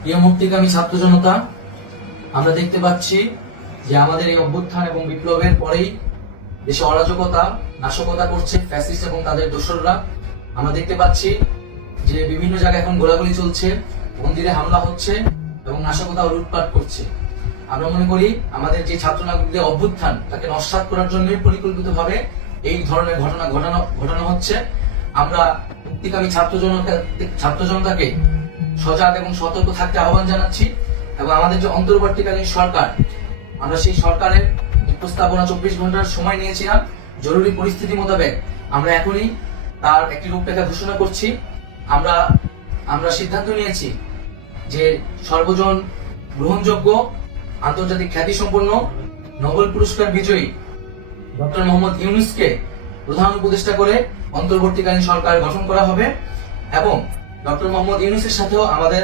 প্রিয় মুক্তিকামী ছাত্র জনতা, আমরা দেখতে পাচ্ছি যে আমাদের এই অভ্যুত্থান এবং বিপ্লবের পরেই দেশে অরাজকতা নাশকতা করছে ফ্যাসিস্ট এবং তাদের দোসররা। আমরা দেখতে পাচ্ছি যে বিভিন্ন জায়গায় এখন গোলাগুলি চলছে, মন্দিরে হামলা হচ্ছে এবং নাশকতা ও লুটপাট করছে। আমরা মনে করি আমাদের যে ছাত্র নাগরিকদের অভ্যুত্থান তাকে নস্যাৎ করার জন্যই পরিকল্পিতভাবে এই ধরনের ঘটনা ঘটানো হচ্ছে। আমরা মুক্তিকামী ছাত্র জনতাকে সজাগ এবং সতর্ক থাকতে আহ্বান জানাচ্ছি এবং আমাদের যে অন্তর্বর্তীকালীন সরকার, আমরা সেই সরকারের প্রস্তাবনা 24 ঘন্টার সময় নিয়েছিলাম। জরুরি পরিস্থিতি মোতাবেক আমরা এখনই তার একটি রূপরেখা ঘোষণা করছি। আমরা সিদ্ধান্ত নিয়েছি যে সর্বজন গ্রহণযোগ্য আন্তর্জাতিক খ্যাতিসম্পন্ন নোবেল পুরস্কার বিজয়ী ডক্টর মোহাম্মদ ইউনূসকে প্রধান উপদেষ্টা করে অন্তর্বর্তীকালীন সরকার গঠন করা হবে এবং ডক্টর মোহাম্মদ ইউনূসের সাথেও আমাদের